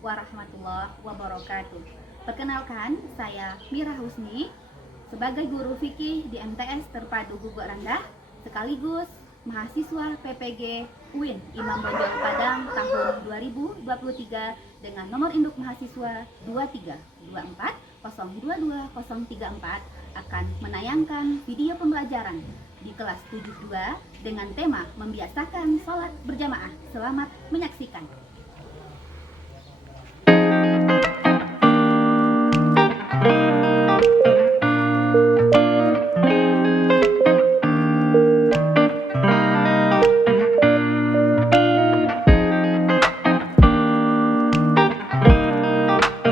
warahmatullahi wabarakatuh. Perkenalkan, saya Mira Husni sebagai guru fikih di MTS Terpadu Guguk Rendah sekaligus mahasiswa PPG UIN Imam Bonjol Padang tahun 2023 dengan nomor induk mahasiswa 232402234 akan menayangkan video pembelajaran di kelas 72 dengan tema membiasakan sholat berjamaah. Selamat menyaksikan.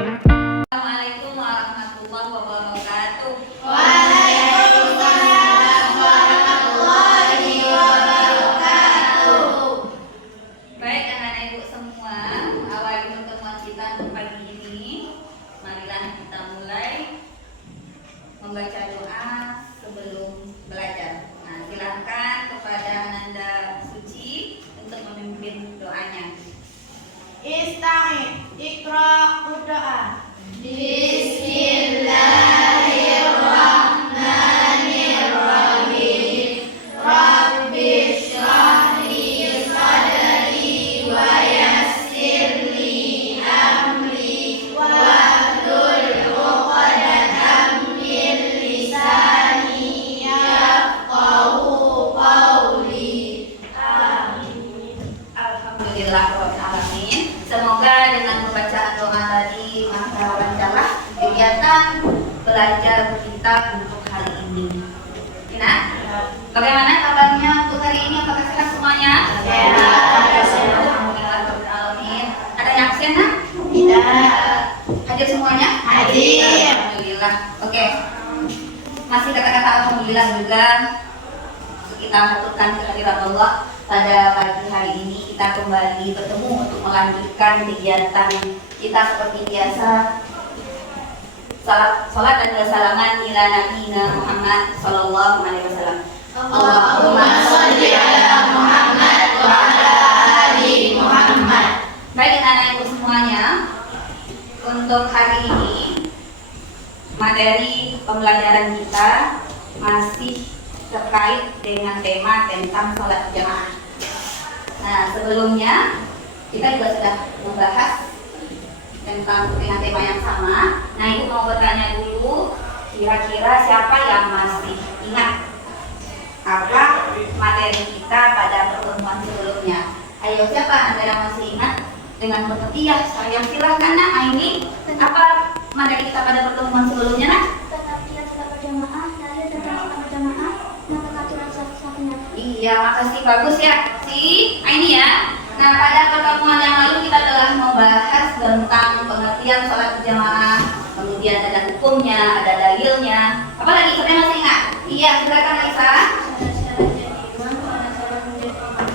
Assalamualaikum warahmatullahi wabarakatuh. Waalaikumsalam warahmatullahi wabarakatuh. Baik anak-anak ibu semua, awali pertemuan kita untuk pagi ini. Marilah kita mulai membaca doa sebelum belajar. Nah, silakan kepada Ananda Suci untuk memimpin doanya. Istami, Iqra, berdoa. Bismillahirrahmanirrahim. Rabbi shrah li sadri wa yassir li amri wahlul 'uqdatam min lisani yafqahu qawli. Amin. Alhamdulillah Rabbil Alamin. Semoga dengan pembacaan doa tadi maka lancarlah kegiatan belajar kita untuk hari ini. Nah, bagaimana kabarnya untuk hari ini? Apakah sehat semuanya? Sehat. Alhamdulillah Rabbil Alamin. Ada yang absen nak? Tidak. Hadir semuanya? Hadir. Alhamdulillah. Oke. Masih kata-kata alhamdulillah juga kita haturkan kehadirat Allah. Pada pagi hari ini kita kembali bertemu untuk melanjutkan kegiatan kita seperti biasa. Salat dan bersalaman ila Nabi Muhammad sallallahu alaihi wasallam. Allahumma sholli ala Muhammad wa ala ali Muhammad. Baik anak ibu semuanya, untuk hari ini materi pembelajaran kita masih terkait dengan tema tentang sholat berjamaah. Nah, sebelumnya kita juga sudah membahas tentang tema yang sama. Nah, ibu mau bertanya dulu, kira-kira siapa yang masih ingat apa materi kita pada pertemuan sebelumnya? Ayo, siapa anda yang masih ingat dengan mengerti? Ya, saya silahkan nak. Ini apa materi kita pada pertemuan sebelumnya nak? Tentang niat sholat berjamaah, dalil tentang sholat berjamaah, dan pengaturan sholat-sholatnya. Iya, makasih, bagus ya. Ini ya. Nah, pada pertemuan yang lalu kita telah membahas tentang pengertian sholat berjamaah, kemudian ada hukumnya, ada dalilnya. Apa lagi? Saya masih ingat? Iya, silakan Aisyah.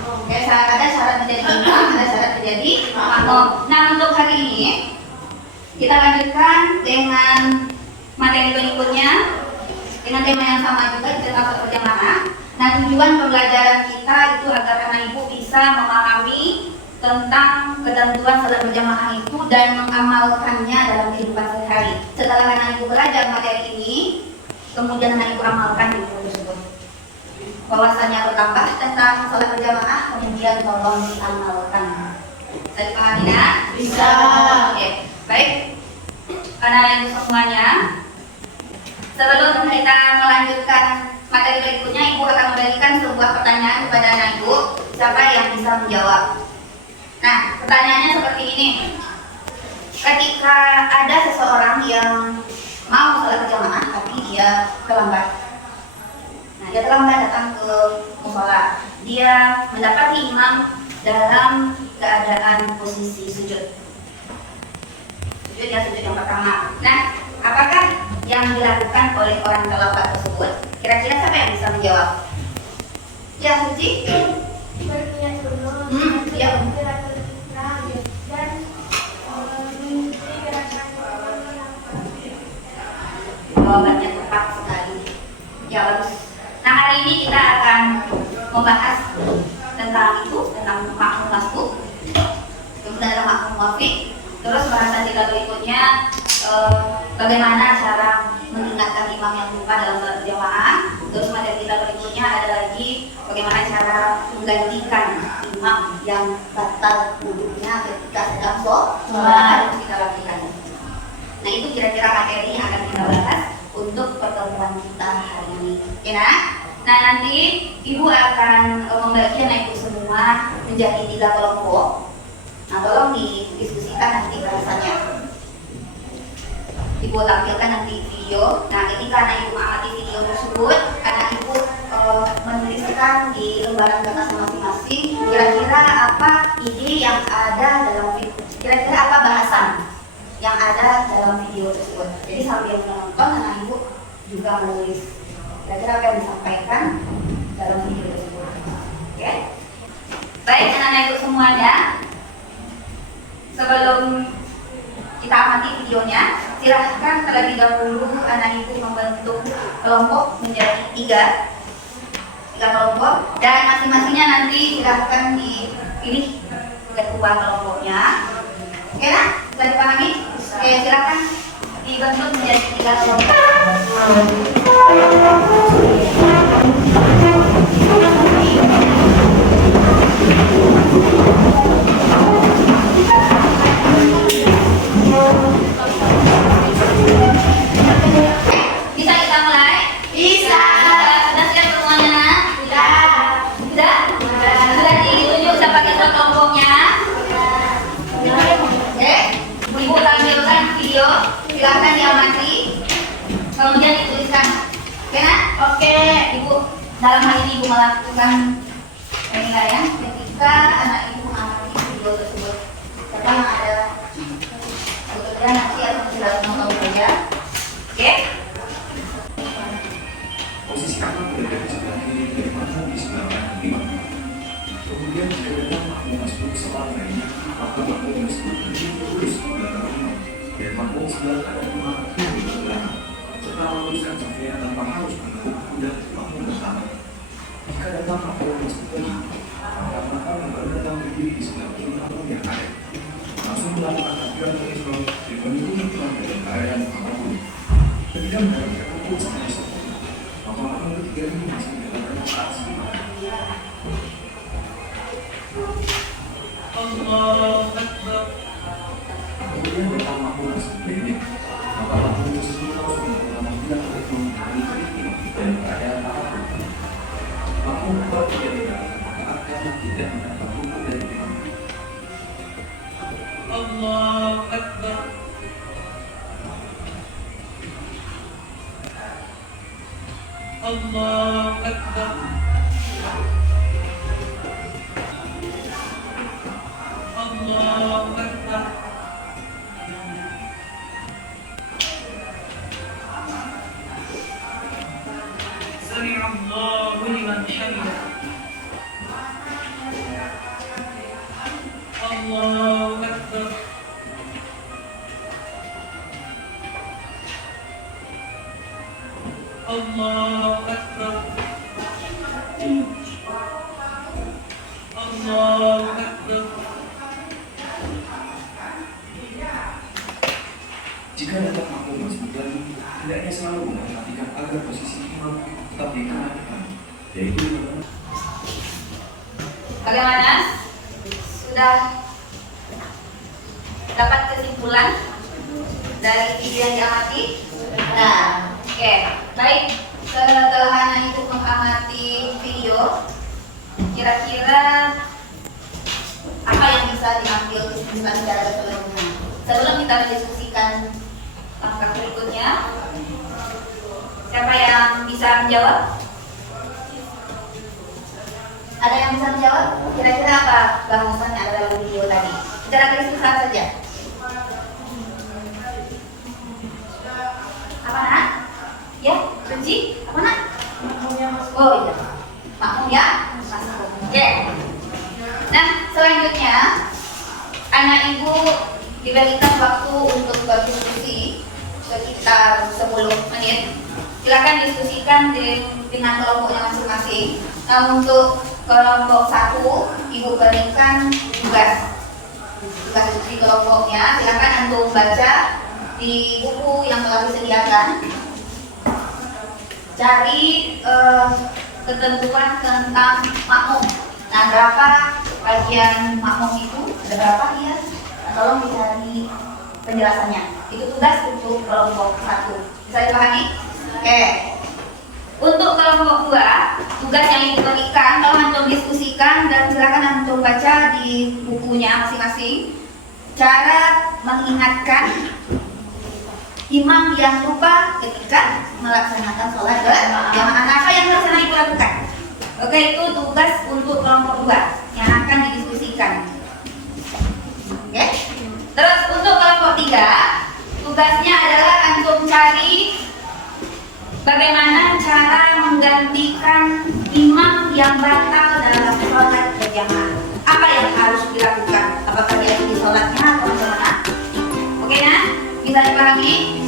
Oke, ada syarat menjadi imam, ada syarat menjadi makmum. Nah, untuk hari ini kita lanjutkan dengan materi berikutnya dengan tema yang sama juga tentang sholat berjamaah. Nah, tujuan pembelajaran kita itu agar anak ibu bisa memahami tentang ketentuan sholat berjamaah itu dan mengamalkannya dalam kehidupan sehari-hari. Setelah anak ibu belajar materi ini, kemudian anak ibu amalkan ilmu tersebut. Wawasannya bertambah tentang sholat berjamaah, kemudian tolong diamalkan. Bisa dipahami ya? Bisa. Oke, baik. Anak ibu semuanya, sebelum kita melanjutkan materi berikutnya, ibu akan memberikan sebuah pertanyaan kepada anak ibu. Siapa yang bisa menjawab? Nah, pertanyaannya seperti ini. Ketika ada seseorang yang mau sholat berjamaah tapi dia terlambat. Nah, dia terlambat datang ke musola. Dia mendapati imam dalam keadaan posisi sujud. Sujud yang pertama. Nah, apakah yang dilakukan oleh orang terlambat tersebut? Kira-kira siapa yang bisa menjawab? Ya, Suci? Berniat dulu, Iya. gerakan dan mengikuti gerakan Jawabannya tepat sekali. Ya, bagus. Nah, hari ini kita akan membahas tentang itu, tentang makmum masbuk, kemudian ada makmum wafiq, Terus bahasan kita berikutnya bagaimana cara mengingatkan imam yang lupa dalam salat berjamaah. Terus materi kita berikutnya ada lagi bagaimana cara menggantikan imam yang batal wudhunya ketika sedang sholat. Harus kita lakukan. Nah itu kira-kira materi yang akan kita bahas untuk pertemuan kita hari ini. Oke nah? Nah nanti ibu akan membagi anak ibu semua menjadi 3 kelompok. Nah tolong didiskusikan nanti bahasanya. Ibu tampilkan nanti video. Nah ketika anak ibu mengamati video tersebut, anak ibu menuliskan di lembaran kertas masing-masing kira-kira apa ide yang ada dalam video, kira-kira apa bahasan yang ada dalam video tersebut. Jadi sambil menonton anak ibu juga menulis kira-kira apa yang disampaikan dalam video tersebut. Oke? Baik anak-anak ibu semuanya, sebelum kita amati videonya, silahkan terlebih dahulu anak ibu membentuk kelompok menjadi 3 kelompok, dan masing-masingnya nanti silahkan dipilih ketua kelompoknya. Oke nah? Sudah dipahami? Oke, silahkan dibentuk menjadi 3 kelompok. Bisa kita mulai? Bisa. Sudah siap semuanya nak? Sudah? Sudah ditunjuk siapa ketua kelompoknya? Oke, ibu tampilkan video, silahkan diamati, kemudian dituliskan. Oke nak? Oke, ibu dalam hal ini ibu melakukan penilaian ketika anak ibu mengamati video tersebut. Siapa yang ada bekerja nanti atau tidak menonton saja. Oke? Posisi kanan berada di sebelah kiri dari makmum di sebelah kanan imam. Kemudian jika datang makmum masuk sebelah lainnya, maka makmum tersebut berdiri lurus di belakang imam dan makmum sebelah kanan imam berdiri di belakang, serta meluruskan safnya tanpa harus meneguk kuda makmum pertama. Jika datang makmum masuk lagi, maka makmum yang baru datang berdiri di sebelah kiri makmum yang ada, langsung melakukan takbiran ihram dan mengikuti imam dalam keadaan apapun. Ketika menghadap rukuk sampai sempurna, maka makmum ketiga ini masih dalam rakaat kelima. Allahu Akbar. Kemudian datang makmum sebelumnya, maka makmum tersebut langsung mengulang bilang ihram mengikuti imam dalam keadaan apapun. Makmum kedua tidak mendapat rakaat karena tidak mendapat rukuk dari imam. Allahu Akbar. Allahu Akbar. Allahu Akbar. Sami Allahu liman hamidah. Allahu Akbar. Allahu Akbar. Allahu Akbar. Jika datang makmum masuk lagi, hendaknya selalu memperhatikan agar posisi imam tetap di kanan imam, yaitu Bagaimana? Sudah dapat kesimpulan dari video yang diamati? Nah, oke. Baik, setelah anak itu mengamati video, kira-kira apa yang bisa diambil kesimpulan secara keseluruhan? Sebelum kita mendiskusikan langkah berikutnya, siapa yang bisa menjawab? Ada yang bisa menjawab? Kira-kira apa bahasan yang ada dalam video tadi? Secara garis besar saja. Apa nak? Ya, kunci? Apa nak? Oh iya, makmum ya masuk. Oke. Nah, selanjutnya anak ibu diberikan waktu untuk berdiskusi sekitar 10 menit. Silakan diskusikan dengan kelompoknya masing-masing. Nah, untuk kelompok 1, ibu berikan tugas tugas diskusi kelompoknya. Silakan antum baca di buku yang telah disediakan. Cari ketentuan tentang makmum. Nah, berapa bagian makmum itu? Ada berapa dia? Nah, tolong dicari penjelasannya. Itu tugas untuk kelompok 1. Bisa dipahami? Oke. Untuk kelompok 2, tugas yang diberikan tolong antum diskusikan dan silakan antum baca di bukunya masing-masing. Cara mengingatkan imam yang lupa ketika melaksanakan sholat berjamaah. Apa yang harus ibu lakukan? Oke, itu tugas untuk kelompok 2 yang akan didiskusikan. Oke. Terus untuk kelompok 3, tugasnya adalah antum cari bagaimana cara menggantikan imam yang batal dalam sholat berjamaah. Apa yang harus dilakukan? Apakah dia di sholatnya atau bagaimana? Oke, nah? Bisa dipahami?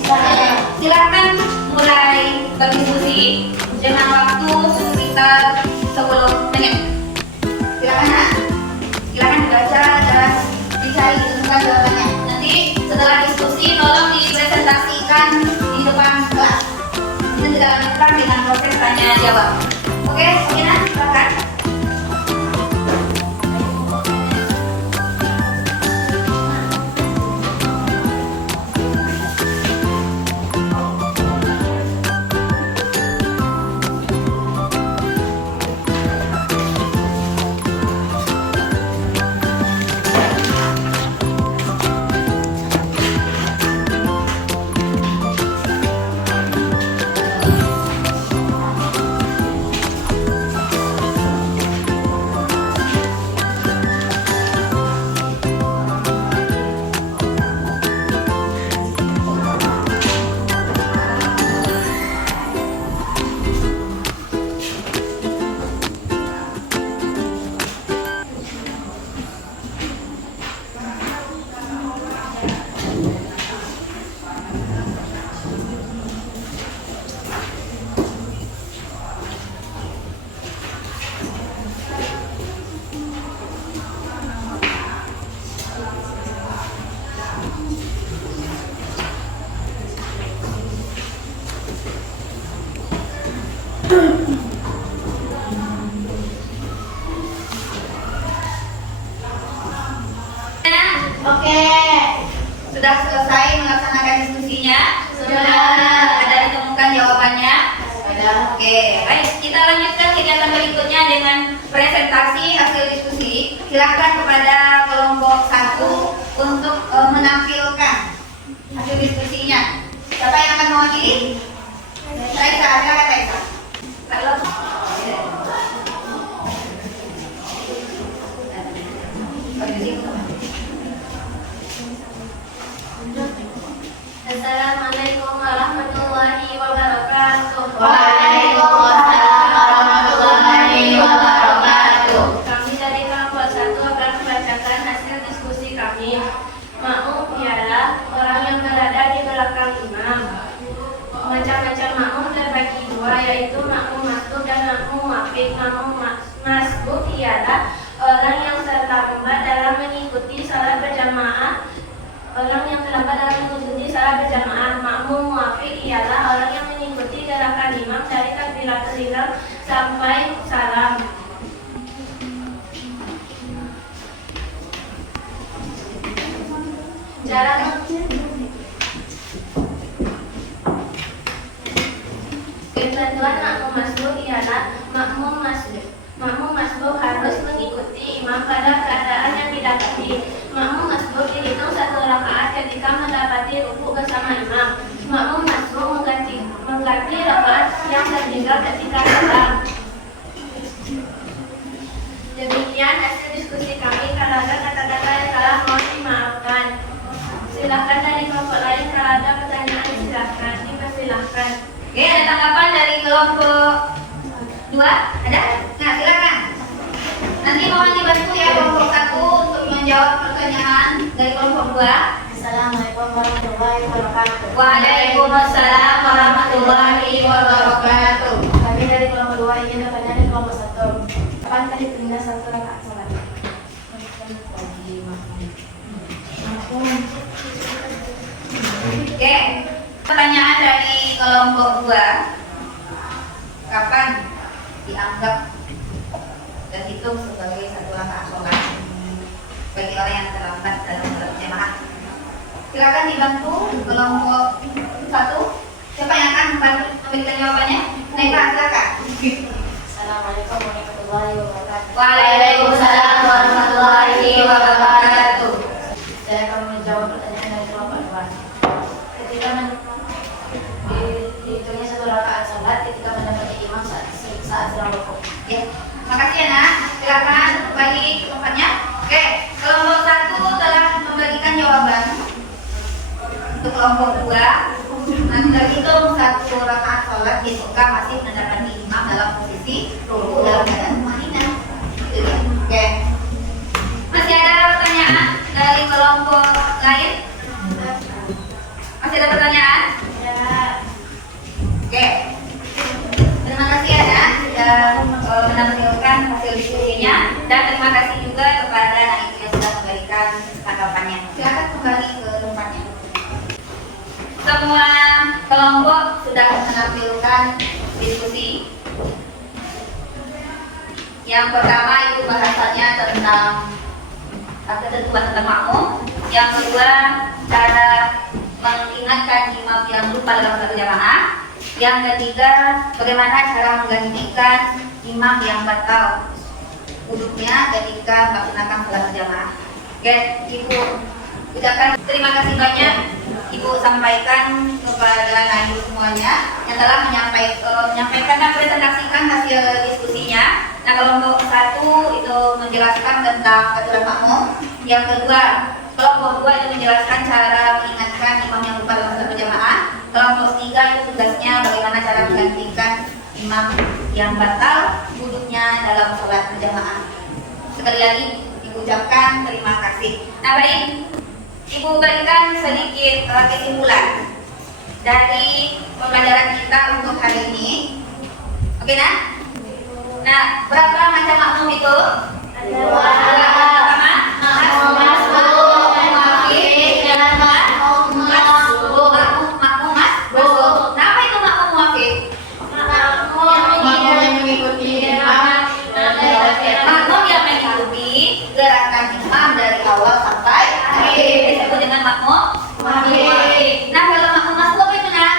Silakan mulai berdiskusi dengan waktu sekitar 10 menit. Silakan, nah? Silakan dibaca dan dicari ditemukan jawabannya. Nanti setelah diskusi tolong dipresentasikan di depan kelas. Itu tidak lanjutkan dengan proses tanya jawab. Oke, nah, silakan. Oke. Sudah selesai melaksanakan diskusinya? Sudah. Ada ditemukan jawabannya? Sudah. Oke, baik, kita lanjutkan kegiatan berikutnya dengan presentasi hasil diskusi. Silakan kepada kelompok 1 untuk menampilkan hasil diskusinya. Siapa yang akan mewakili? Raisa, ada Raisa. Kalau Assalamualaikum warahmatullahi wabarakatuh. Waalaikumsalam warahmatullahi wabarakatuh. Kami dari kelompok 1 akan membacakan hasil diskusi kami. Makmum ialah orang yang berada di belakang imam. Macam-macam makmum terbagi 2, yaitu makmum masbuk dan makmum muwafiq. Makmum masbuk ialah orang yang terlambat dalam mengikuti salat berjamaah. Orang yang terlambat dalam mengikuti salat berjamaah. Makmum muwafiq ialah orang yang mengikuti gerakan imam dari takbiratul ihram sampai salam. Cara ketentuan makmum masbuk ialah makmum masbuk harus mengikuti imam pada keadaan yang didapati. Makmum masbuk dihitung 1 rakaat ketika mendapati rukuk bersama imam. Makmum masbuk mengganti rakaat yang tertinggal ketika salam. Demikian hasil diskusi kami. Kalau ada kata-kata yang salah mohon dimaafkan. Silakan dari kelompok lain, kalau ada pertanyaan silakan dipersilahkan. Oke, ada tanggapan dari kelompok 2? Ada? Nah, silakan. Nanti mohon dibantu ya kelompok 1 untuk menjawab pertanyaan dari kelompok 2. Assalamualaikum warahmatullahi wabarakatuh. Waalaikumsalam warahmatullahi wabarakatuh. Kami dari kelompok 2 ingin bertanya dari kelompok 1. Kapan kali pindah 1 rakaat salat? Oke, pertanyaan dari kelompok 2. Kapan dianggap dan hitung sebagai satu rakaat sholat bagi orang yang terlambat dalam sholat jamaah? Silakan dibantu kelompok 1. Siapa yang akan membantu memberikan jawabannya? Naifa, silakan. Assalamualaikum warahmatullahi wabarakatuh. Waalaikumsalam warahmatullahi wabarakatuh. Saya akan menjawab pertanyaan dari kelompok 2. Ketika dihitungnya satu rakaat sholat ketika mendapati imam saat sedang rukuk. Ya, makasih ya nak. Silakan kembali ke tempatnya. Oke, kelompok 1 telah memberikan jawaban. Untuk kelompok 2, nanti terhitung satu rakaat sholat jika masih mendapati imam dalam posisi rukuk dalam keadaan tumanina. Itu dia. Oke. Masih ada pertanyaan dari kelompok lain? Masih ada pertanyaan? Oke. Terima kasih ya nak sudah menampilkan hasil diskusinya, dan terima kasih juga kepada Naib yang sudah memberikan tanggapannya. Silakan kembali ke tempatnya. Semua kelompok sudah menampilkan diskusi. Yang pertama itu bahasanya tentang ketentuan tentang makmum. Yang kedua, cara mengingatkan imam yang lupa dalam sholat jamaah. Yang ketiga, bagaimana cara menggantikan imam yang batal wudhunya ketika melaksanakan sholat jamaah. Oke, Ibu ucapkan terima kasih banyak. Ibu sampaikan kepada Naib semuanya yang telah menyampaikan dan presentasikan hasil diskusinya. Nah, kelompok 1 itu menjelaskan tentang aturan makmum. Yang kedua, kelompok 2 itu menjelaskan cara mengingatkan imam yang lupa dalam sholat berjamaah. Kelompok 3 itu tugasnya bagaimana cara menggantikan imam yang batal wudhunya dalam sholat berjamaah. Sekali lagi Ibu ucapkan terima kasih. Nah, baik, Ibu berikan sedikit kesimpulan dari pembelajaran kita untuk hari ini. Oke nah? Nah, berapa macam makmum itu? Pertama, makmum masbuk, muafik, dan makmum masbuk. Makmum masbuk. Kenapa itu makmum muafik? Makmum yang mengikuti imam Makmum yang mengikuti gerakan imam dari awal sampai akhir disebut dengan makmum muafik. Nah, kalau makmum masbuk itu nah,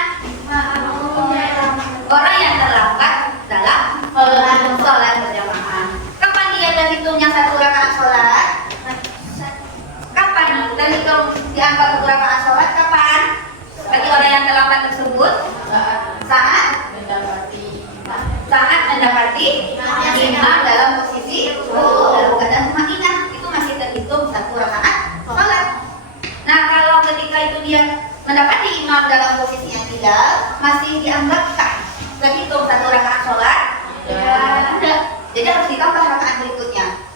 orang yang terlambat dalam sholat berjamaah. Kapan dia terhitungnya satu rakaat sholat? Kapan terhitung dianggap satu rakaat sholat? Kapan? Bagi orang yang terlambat tersebut saat mendapati imam dalam posisi dalam keadaan tumanina, itu masih terhitung satu rakaat sholat. Nah, kalau ketika itu dia mendapati imam dalam posisi yang tidak, masih dianggapkah terhitung satu rakaat sholat? Tidak. Jadi harus ditambah rakaat berikutnya.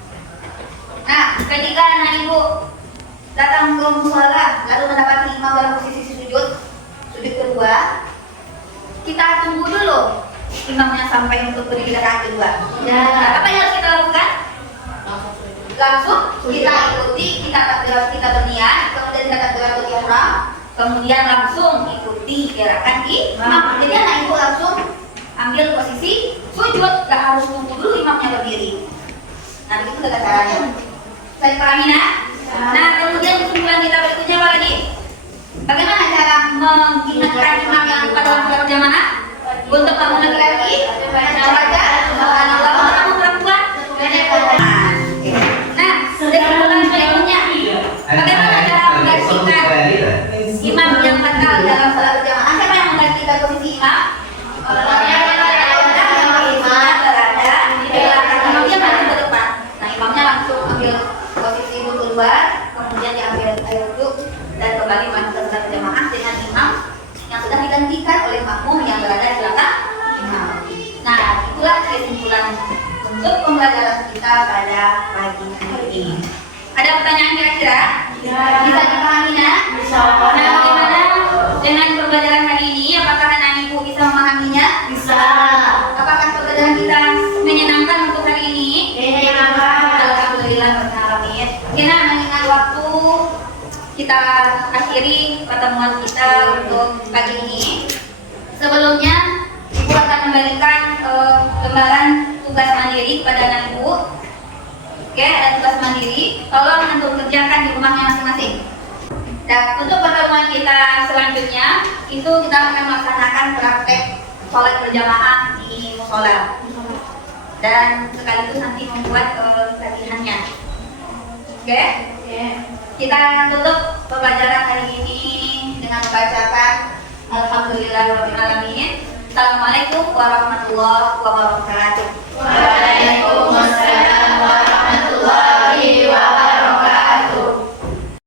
Nah, ketika anak ibu datang ke mushola lalu mendapati imam dalam posisi sujud kedua, kita tunggu dulu imamnya sampai untuk berdiri rakaat kedua. Nah, apa yang harus kita lakukan? Langsung kita ikuti, kita berniat, kemudian kita takbiratul ihram, kemudian langsung ikuti gerakan imam. Jadi anak ibu langsung ambil posisi sujud, gak harus tunggu dulu imamnya berdiri. Nah, begitu tata caranya. Saya pahami nak? Nah, kemudian kesimpulan kita berikutnya apa lagi? Bagaimana cara mengingatkan imam yang lupa dalam sholat berjamaah? Untuk makmum laki-laki, membaca subhanallah. Makmum perempuan, nah, kesimpulan berikutnya, bagaimana cara menggantikan imam yang batal dalam sholat berjamaah? Siapa yang menggantikan posisi imam? Orang yang berada di belakang imam, dia maju ke depan. Nah, imamnya langsung ambil posisi keluar, kemudian diambil air wudhu dan kembali maju ke sholat berjamaah dengan imam yang sudah digantikan oleh makmum yang berada di belakang imam. Nah, itulah kesimpulan untuk pembelajaran kita pada pagi hari ini. Ada pertanyaan kira-kira? Bisa dipahami nak? Bisa. Nah, bagaimana dengan pembelajaran hari ini? Apakah anak ibu bisa memahaminya? Bisa. Apakah pembelajaran kita menyenangkan untuk hari ini? Menyenangkan. Alhamdulillah, berharap. Kita mengingat waktu kita kita akhiri pertemuan kita untuk pagi ini. Sebelumnya, Ibu akan memberikan lembaran tugas mandiri kepada anak Ibu. Oke, ada tugas mandiri. Tolong antum kerjakan di rumahnya masing-masing. Dan untuk pertemuan kita selanjutnya, itu kita akan melaksanakan praktek sholat berjamaah di musola. Dan sekaligus nanti membuat latihannya. Oke? Kita tutup pembelajaran hari ini dengan membacakan Alhamdulillahirrahmanirrahim. Assalamualaikum warahmatullahi wabarakatuh. Waalaikumsalam warahmatullahi wabarakatuh.